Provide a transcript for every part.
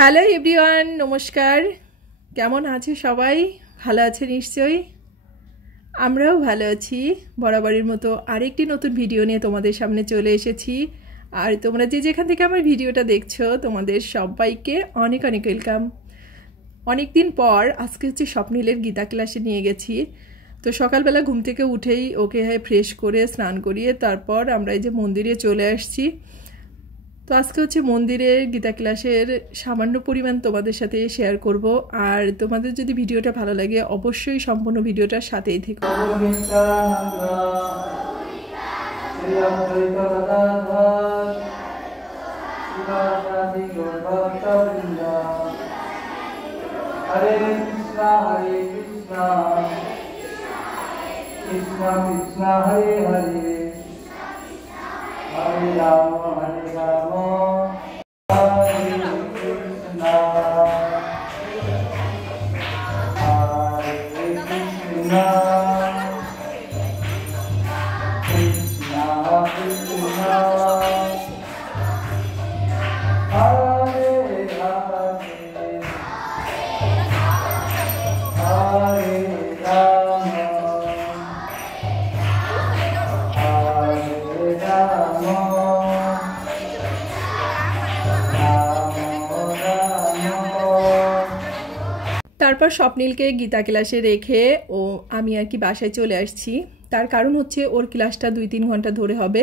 Hello everyone, নমস্কার। কেমন আছে সবাই? ভালো আছে নিশ্চয়ই। আমরাও ভালো আছি। বরাবরের মতো আরেকটি নতুন ভিডিও নিয়ে তোমাদের সামনে চলে এসেছি। আর তোমরা যে যেখান থেকে আমার ভিডিওটা দেখছো, তোমাদের সবাইকে অনেক অনেক ওয়েলকাম। অনেক দিন পর আজকে হচ্ছে স্বপ্নিলের গীতা ক্লাসে নিয়ে গেছি। তো সকালবেলা ঘুম থেকে উঠেই ওকে ফ্রেশ করে স্নান করিয়ে তারপর আমরা এই যে মন্দিরে চলে আসছি। তো আজকে হচ্ছে মন্দিরের গীতা ক্লাসের সামান্য পরিমাণ তোমাদের সাথে শেয়ার করব। আর তোমাদের যদি ভিডিওটা ভালো লাগে অবশ্যই সম্পূর্ণ ভিডিওটার সাথেই থেকো। হরে কৃষ্ণ হরে কৃষ্ণ কৃষ্ণ কৃষ্ণ হরে হরে হরে রাম হরে রাম হরে কৃষ্ণ হরে কৃষ্ণ কৃষ্ণ কৃষ্ণ হরে হরে হরে রাম হরে রাম তারপর স্বপ্নিলকে গীতা ক্লাসে রেখে আমি আর কি বাসায় চলে আসছি। তার কারণ হচ্ছে ওর ক্লাসটা 2-3 ঘন্টা ধরে হবে,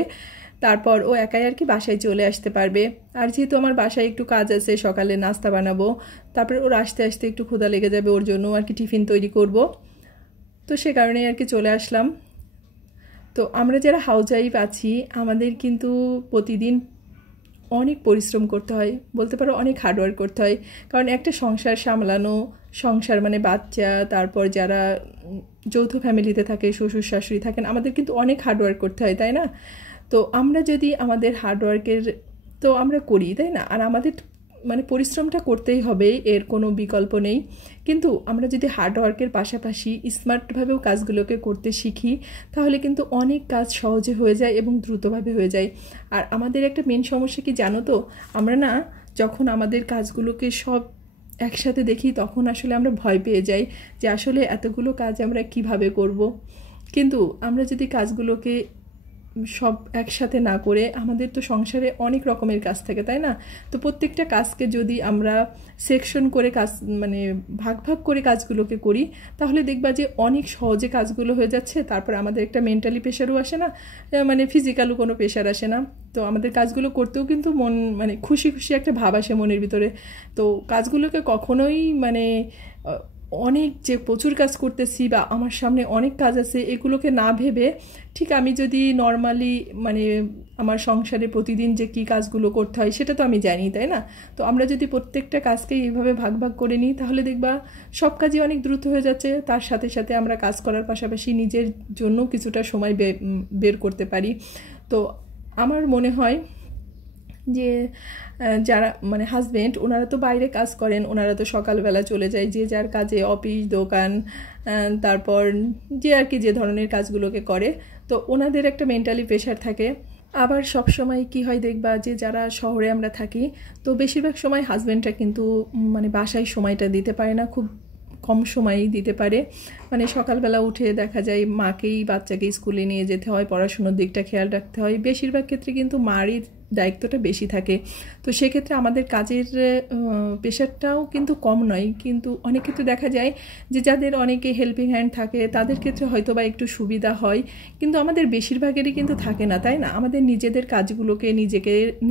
তারপর ও একাই আর কি বাসায় চলে আসতে পারবে। আর যেহেতু আমার বাসায় একটু কাজ আছে, সকালে নাস্তা বানাবো, তারপর ওর আসতে আসতে একটু ক্ষুধা লেগে যাবে, ওর জন্য আর কি টিফিন তৈরি করব। তো সে কারণেই আর কি চলে আসলাম। তো আমরা যারা হাউস ওয়াইফ আছি, আমাদের কিন্তু প্রতিদিন অনেক পরিশ্রম করতে হয়, বলতে পারো অনেক হার্ডওয়ার্ক করতে হয়। কারণ একটা সংসার সামলানো, সংসার মানে বাচ্চা, তারপর যারা যৌথ ফ্যামিলিতে থাকে, শ্বশুর শাশুড়ি থাকেন, আমাদের কিন্তু অনেক হার্ডওয়ার্ক করতে হয়, তাই না? তো আমরা যদি আমাদের হার্ডওয়ার্কের তো আমরা করি, তাই না? আর আমাদের মানে পরিশ্রমটা করতেই হবে, এর কোনো বিকল্প নেই। কিন্তু আমরা যদি হার্ডওয়ার্কের পাশাপাশি স্মার্টভাবেও কাজগুলোকে করতে শিখি, তাহলে কিন্তু অনেক কাজ সহজে হয়ে যায় এবং দ্রুতভাবে হয়ে যায়। আর আমাদের একটা মেন সমস্যা কি জানো তো? আমরা না, যখন আমাদের কাজগুলোকে সব একসাথে দেখি, তখন আসলে আমরা ভয় পেয়ে যাই যে আসলে এতগুলো কাজ আমরা কিভাবে করব। কিন্তু আমরা যদি কাজগুলোকে সব একসাথে না করে, আমাদের তো সংসারে অনেক রকমের কাজ থাকে, তাই না? তো প্রত্যেকটা কাজকে যদি আমরা সেকশন করে কাজ মানে ভাগ ভাগ করে কাজগুলোকে করি, তাহলে দেখবা যে অনেক সহজে কাজগুলো হয়ে যাচ্ছে। তারপর আমাদের একটা মেন্টালি প্রেশারও আসে না, মানে ফিজিক্যালও কোনো প্রেশার আসে না। তো আমাদের কাজগুলো করতেও কিন্তু মন মানে খুশি খুশি একটা ভাব আসে মনের ভিতরে। তো কাজগুলোকে কখনোই মানে অনেক যে প্রচুর কাজ করতেছি বা আমার সামনে অনেক কাজ আছে, এগুলোকে না ভেবে ঠিক আমি যদি নর্মালি মানে আমার সংসারে প্রতিদিন যে কী কাজগুলো করতে হয় সেটা তো আমি জানি, তাই না? তো আমরা যদি প্রত্যেকটা কাজকেই এইভাবে ভাগ ভাগ করে নিই, তাহলে দেখবা সব কাজই অনেক দ্রুত হয়ে যাচ্ছে। তার সাথে সাথে আমরা কাজ করার পাশাপাশি নিজের জন্য কিছুটা সময় বের করতে পারি। তো আমার মনে হয় যে যারা মানে হাজব্যান্ড, ওনারা তো বাইরে কাজ করেন, ওনারা তো সকালবেলা চলে যায় যে যার কাজে, অফিস, দোকান, তারপর যে আর কি যে ধরনের কাজগুলোকে করে, তো ওনাদের একটা মেন্টালি প্রেশার থাকে। আবার সব সময় কি হয় দেখবা যে যারা শহরে আমরা থাকি, তো বেশিরভাগ সময় হাজব্যান্ডরা কিন্তু মানে বাসায় সময়টা দিতে পারে না, খুব কম সময়ই দিতে পারে। মানে সকালবেলা উঠে দেখা যায় মাকেই বাচ্চাকে স্কুলে নিয়ে যেতে হয়, পড়াশুনোর দিকটা খেয়াল রাখতে হয়, বেশিরভাগ ক্ষেত্রে কিন্তু মারই দায়িত্বটা বেশি থাকে। তো সেক্ষেত্রে আমাদের কাজের প্রেশারটাও কিন্তু কম নয়। কিন্তু অনেক ক্ষেত্রে দেখা যায় যে যাদের অনেকে হেল্পিং হ্যান্ড থাকে, তাদের ক্ষেত্রে হয়তো বা একটু সুবিধা হয়, কিন্তু আমাদের বেশিরভাগেরই কিন্তু থাকে না, তাই না? আমাদের নিজেদের কাজগুলোকে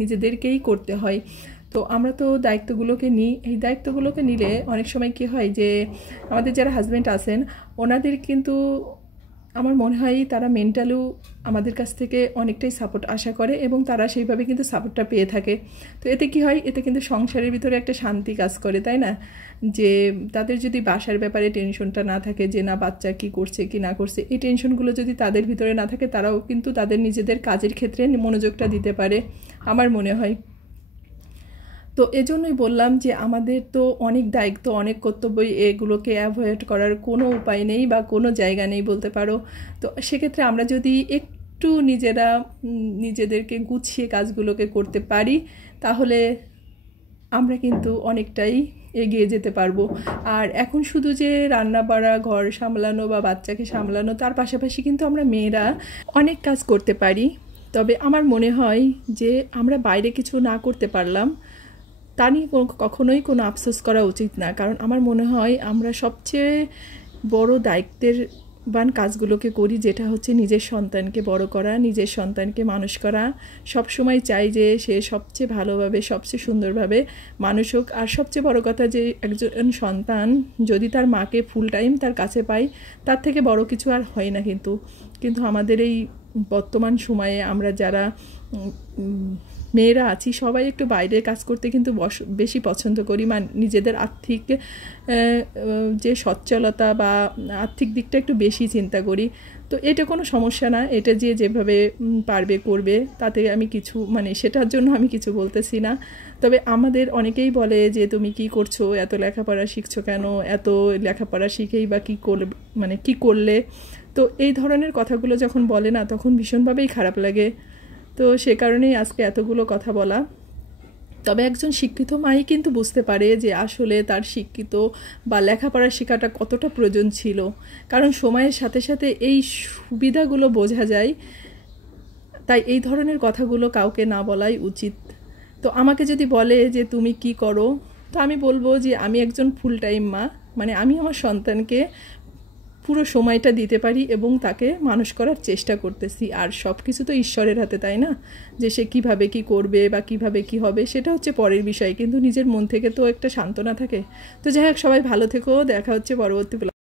নিজেদেরকেই করতে হয়। তো আমরা তো দায়িত্বগুলোকে নিই, এই দায়িত্বগুলোকে নিলে অনেক সময় কি হয় যে আমাদের যারা হাজব্যান্ড আছেন, ওনাদের কিন্তু আমার মনে হয় তারা মেন্টালিও আমাদের কাছ থেকে অনেকটাই সাপোর্ট আশা করে এবং তারা সেইভাবে কিন্তু সাপোর্টটা পেয়ে থাকে। তো এতে কি হয়, এতে কিন্তু সংসারের ভিতরে একটা শান্তি কাজ করে, তাই না? যে তাদের যদি বাসার ব্যাপারে টেনশনটা না থাকে যে না বাচ্চা কি করছে কি না করছে, এই টেনশনগুলো যদি তাদের ভিতরে না থাকে, তারাও কিন্তু তাদের নিজেদের কাজের ক্ষেত্রে মনোযোগটা দিতে পারে আমার মনে হয়। তো এজন্যই বললাম যে আমাদের তো অনেক দায়িত্ব, অনেক কর্তব্য, এগুলোকে অ্যাভয়েড করার কোনো উপায় নেই বা কোনো জায়গা নেই বলতে পারো। তো সেক্ষেত্রে আমরা যদি একটু নিজেদেরকে গুছিয়ে কাজগুলোকে করতে পারি, তাহলে আমরা কিন্তু অনেকটাই এগিয়ে যেতে পারবো। আর এখন শুধু যে রান্না বাড়া, ঘর সামলানো বা বাচ্চাকে সামলানো, তার পাশাপাশি কিন্তু আমরা মেয়েরা অনেক কাজ করতে পারি। তবে আমার মনে হয় যে আমরা বাইরে কিছু না করতে পারলাম তা নিয়ে কখনোই কোনো আফসোস করা উচিত না। কারণ আমার মনে হয় আমরা সবচেয়ে বড় দায়িত্বের বান কাজগুলোকে করি, যেটা হচ্ছে নিজের সন্তানকে বড় করা, নিজের সন্তানকে মানুষ করা। সব সময় চাই যে সে সবচেয়ে ভালোভাবে, সবচেয়ে সুন্দরভাবে মানুষ হোক। আর সবচেয়ে বড় কথা যে একজন সন্তান যদি তার মাকে ফুল টাইম তার কাছে পায়, তার থেকে বড় কিছু আর হয় না। কিন্তু আমাদের এই বর্তমান সময়ে আমরা যারা মেয়েরা আছি সবাই একটু বাইরে কাজ করতে কিন্তু বেশি পছন্দ করি, নিজেদের আর্থিক যে সচ্ছলতা বা আর্থিক দিকটা একটু বেশি চিন্তা করি। তো এটা কোনো সমস্যা না, এটা যেভাবে পারবে করবে, তাতে আমি কিছু সেটার জন্য আমি কিছু বলতেছি না। তবে আমাদের অনেকেই বলে যে তুমি কি করছো, এত লেখাপড়া শিখছো কেন, এত লেখাপড়া শিখেই বা কী করলে কী করলে। তো এই ধরনের কথাগুলো যখন বলে না, তখন ভীষণভাবেই খারাপ লাগে। তো সে কারণেই আজকে এতগুলো কথা বলা। তবে একজন শিক্ষিত মাই কিন্তু বুঝতে পারে যে আসলে তার শিক্ষিত বা লেখাপড়া শেখাটা কতটা প্রয়োজন ছিল, কারণ সময়ের সাথে সাথে এই সুবিধাগুলো বোঝা যায়। তাই এই ধরনের কথাগুলো কাউকে না বলাই উচিত। তো আমাকে যদি বলে যে তুমি কি করো, তো আমি বলবো যে আমি একজন ফুল টাইম মা, আমি আমার সন্তানকে পুরো সময়টা দিতে পারি এবং তাকে মানুষ করার চেষ্টা করতেছি। আর সব কিছু তো ঈশ্বরের হাতে, তাই না? যে সে কীভাবে কী করবে বা কীভাবে কী হবে সেটা হচ্ছে পরের বিষয়, কিন্তু নিজের মন থেকে তো একটা সান্ত্বনা থাকে। তো যাই হোক, সবাই ভালো থেকো, দেখা হচ্ছে পরবর্তী